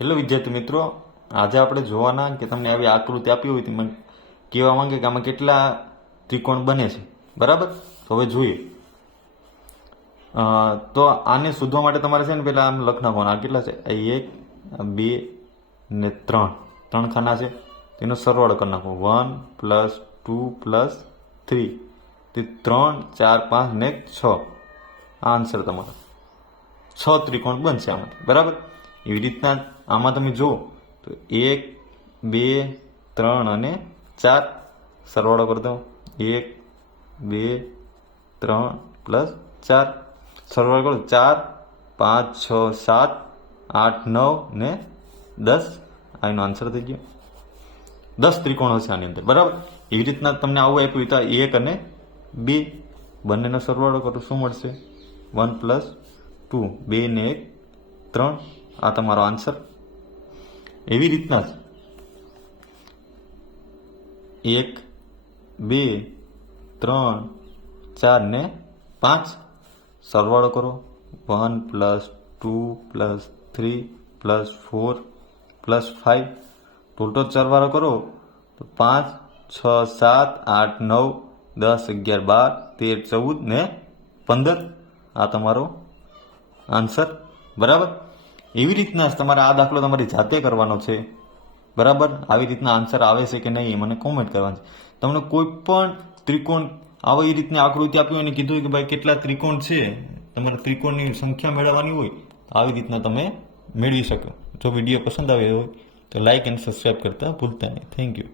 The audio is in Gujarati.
હેલો વિદ્યાર્થી મિત્રો, આજે આપણે જોવાના કે તમને આવી આકૃતિ આપી હોય તેમાં કહેવા માંગે કે આમાં કેટલા ત્રિકોણ બને છે. બરાબર? હવે જોઈએ. તો આને શોધવા માટે તમારે છે ને પહેલાં આમ લખ નાખવાના કેટલા છે? એક બે ને ત્રણ. ત્રણ ખાના છે. તેનો સરવાળો કરી નાખો. One plus two plus three. તે ત્રણ, ચાર, પાંચ ને છ. આ આન્સર તમારો. છ ત્રિકોણ બનશે આમાંથી. બરાબર? એવી રીતના આમાં તમે જુઓ, તો એક, બે, ત્રણ અને ચાર સરવાળો કરી એક, બે, ત્રણ પ્લસ ચાર. સરવાળો કરો, ચાર, પાંચ, છ, સાત, આઠ, નવ ને દસ. આ એનો આન્સર થઈ ગયો. દસ ત્રિકોણ હશે આની અંદર. બરાબર? એવી રીતના તમને આવું આપ્યું હતા એક અને બે. બંનેનો સરવાળો કરો, શું મળશે? One plus two. બે ને એક, ત્રણ. આ તમારો આન્સર એવી રીતના જ. એક, બે, ત્રણ, ચાર ને પાંચ. સરવાળો કરો. One plus two plus three plus four plus five total સરવાળો કરો. તો પાંચ, છ, સાત, આઠ, નવ, દસ, અગિયાર, બાર, તેર, ચૌદ ને પંદર. આ તમારો આન્સર બરાબર? એવી રીતના તમારે આ દાખલો તમારી જાતે કરવાનો છે? બરાબર? આવી રીતના આન્સર આવે છે કે નહીં મને કોમેન્ટ કરવાની છે. તમને કોઈ પણ ત્રિકોણ આવી રીતની આકૃતિ આપી હોય અને કીધું કે ભાઈ કેટલા ત્રિકોણ છે, તમારે ત્રિકોણની સંખ્યા મેળવવાની હોય આવી રીતના તમે મેળવી શકો. જો વીડિયો પસંદ આવ્યો હોય તો લાઇક એન્ડ સબસ્ક્રાઈબ કરતા ભૂલતા નહીં. Thank you